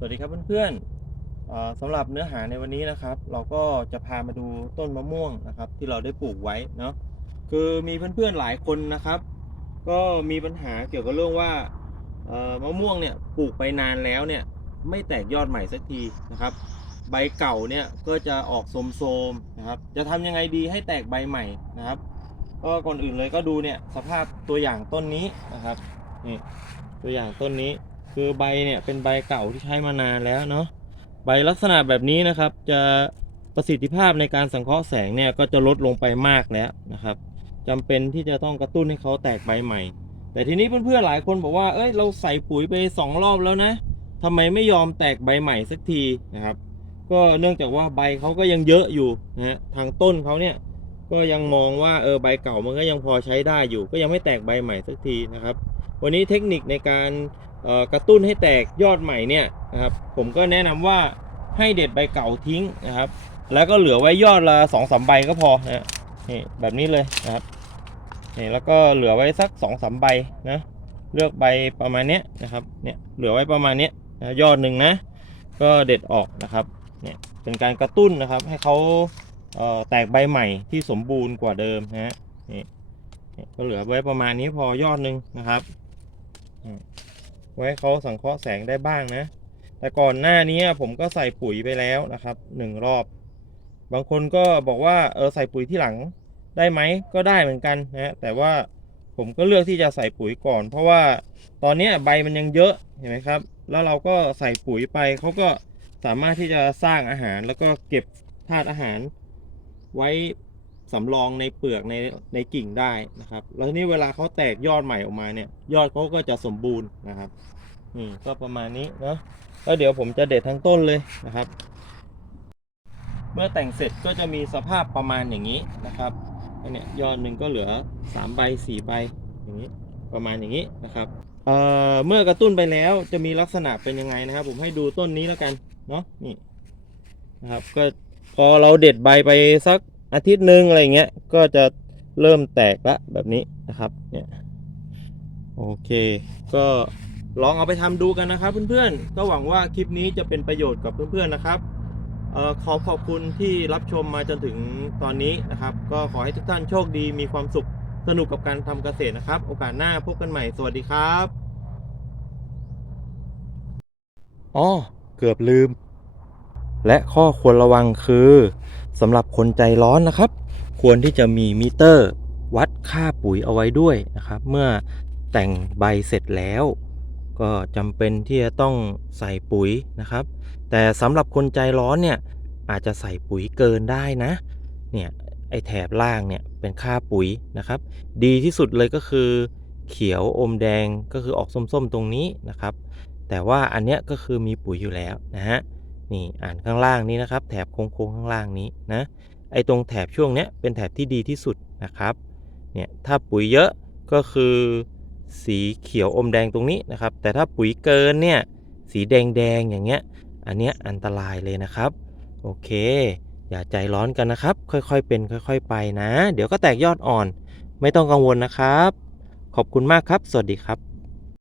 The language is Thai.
สวัสดีครับเพื่อนๆสำหรับเนื้อหาในวันนี้นะครับ เราก็จะพามาดูต้นมะม่วงนะครับ ที่เราได้ปลูกไว้เนาะคือมีเพื่อนๆหลายคนนะครับ ก็มีปัญหาเกี่ยวกับเรื่องว่ามะม่วงเนี่ยปลูกไปนานแล้วเนี่ยไม่แตกยอดใหม่สักทีนะครับ ใบเก่าเนี่ยก็จะออกโทรมๆนะครับ จะทำยังไงดีให้แตกใบใหม่นะครับ ก็ก่อนอื่นเลยก็ดูเนี่ยสภาพตัวอย่างต้นนี้นะครับนี่ตัวอย่างต้นนี้ คือใบเนี่ยเป็นใบเก่าที่ใช้มานานแล้วเนาะใบลักษณะแบบนี้นะครับ จะประสิทธิภาพในการสังเคราะห์แสงเนี่ยก็จะลดลงไปมากแล้วนะครับจำเป็นที่จะต้องกระตุ้นให้เขาแตกใบใหม่ แต่ทีนี้เพื่อนๆหลายคนบอกว่า เอ้ยเราใส่ปุ๋ยไปสองรอบแล้วนะทำไมไม่ยอมแตกใบใหม่สักทีนะครับ ก็เนื่องจากว่าใบเขาก็ยังเยอะอยู่นะฮะทางต้นเขาเนี่ยก็ยังมองว่าเออใบเก่ามันก็ยังพอใช้ได้อยู่ ก็ยังไม่แตกใบใหม่สักทีนะครับ วันนี้เทคนิคในการ กระตุ้นให้แตกยอดใหม่เนี่ยนะครับผมก็แนะนำว่าให้เด็ดใบเก่าทิ้งนะครับ แล้วก็เหลือไว้ยอดละสองสามใบก็พอนะนี่แบบนี้เลยนะครับนี่แล้วก็เหลือไว้สักสองสามใบนะเลือกใบประมาณเนี้ยนะครับเนี่ยเหลือไว้ประมาณเนี้ยนะยอดหนึ่งนะ ก็เด็ดออกนะครับเนี่ยเป็นการกระตุ้นนะครับให้เขาเแตกใบใหม่ที่สมบูรณ์กว่าเดิมนะฮะนี่ก็เหลือไว้ประมาณนี้พอยอดหนึ่งนะครับ ไว้ให้เขาสังเคราะห์แสงได้บ้างนะ แต่ก่อนหน้านี้ผมก็ใส่ปุ๋ยไปแล้วนะครับหนึ่งรอบ บางคนก็บอกว่าเออใส่ปุ๋ยที่หลังได้ไหมก็ได้เหมือนกันนะฮะแต่ว่าผมก็เลือกที่จะใส่ปุ๋ยก่อน เพราะว่าตอนเนี้ยใบมันยังเยอะเห็นไหมครับ แล้วเราก็ใส่ปุ๋ยไปเขาก็สามารถที่จะสร้างอาหารแล้วก็เก็บธาตุอาหารไว้ สำรองในเปลือกในในกิ่งได้นะครับ แล้วทีนี้เวลาเขาแตกยอดใหม่ออกมาเนี่ย ยอดเขาก็จะสมบูรณ์นะครับนี่ก็ประมาณนี้เนาะแล้วเดี๋ยวผมจะเด็ดทั้งต้นเลยนะครับ เมื่อแต่งเสร็จก็จะมีสภาพประมาณอย่างนี้นะครับอันเนี้ยยอดหนึ่งก็เหลือ3ใบ4ใบอย่างนี้ประมาณอย่างนี้นะครับเอ่อเมื่อกระตุ้นไปแล้วจะมีลักษณะเป็นยังไงนะครับ ผมให้ดูต้นนี้แล้วกันเนาะนี่นะครับ ก็พอเราเด็ดใบไปสัก อาทิตย์หนึ่งอะไรเงี้ยก็จะเริ่มแตกละแบบนี้นะครับเนี่ยโอเค ก็ลองเอาไปทำดูกันนะครับ เพื่อนๆ ก็หวังว่าคลิปนี้จะเป็นประโยชน์กับเพื่อนๆนะครับออขอขอบคุณที่รับชมมาจนถึงตอนนี้นะครับ ก็ขอให้ทุกท่านโชคดีมีความสุขสนุกกับการทำเกษตรนะครับ โอกาสหน้าพบกันใหม่สวัสดีครับอ๋อเกือบลืม และข้อควรระวังคือ สำหรับคนใจร้อนนะครับ ควรที่จะมีมิเตอร์ วัดค่าปุ๋ยเอาไว้ด้วยนะครับ เมื่อแต่งใบเสร็จแล้ว ก็จำเป็นที่จะต้องใส่ปุ๋ยนะครับ แต่สำหรับคนใจร้อนเนี่ยอาจจะใส่ปุ๋ยเกินได้นะเนี่ยไอแถบล่างเนี่ยเป็นค่าปุ๋ยนะครับ ดีที่สุดเลยก็คือ เขียวอมแดงก็คือออกส้มๆตรงนี้นะครับ แต่ว่าอันเนี้ยก็คือมีปุ๋ยอยู่แล้วนะฮะ นี่อ่านข้างล่างนี้นะครับ แถบโค้งๆข้างล่างนี้นะไอ้ตรงแถบช่วงเนี้ยเป็นแถบที่ดีที่สุดนะครับเนี่ยถ้าปุ๋ยเยอะก็คือสีเขียวอมแดงตรงนี้นะครับ แต่ถ้าปุ๋ยเกินเนี่ยสีแดงๆอย่างเงี้ยอันเนี้ยอันตรายเลยนะครับ โอเค อย่าใจร้อนกันนะครับ ค่อยๆเป็นค่อยๆไปนะ เดี๋ยวก็แตกยอดอ่อน ไม่ต้องกังวลนะครับ ขอบคุณมากครับ สวัสดีครับ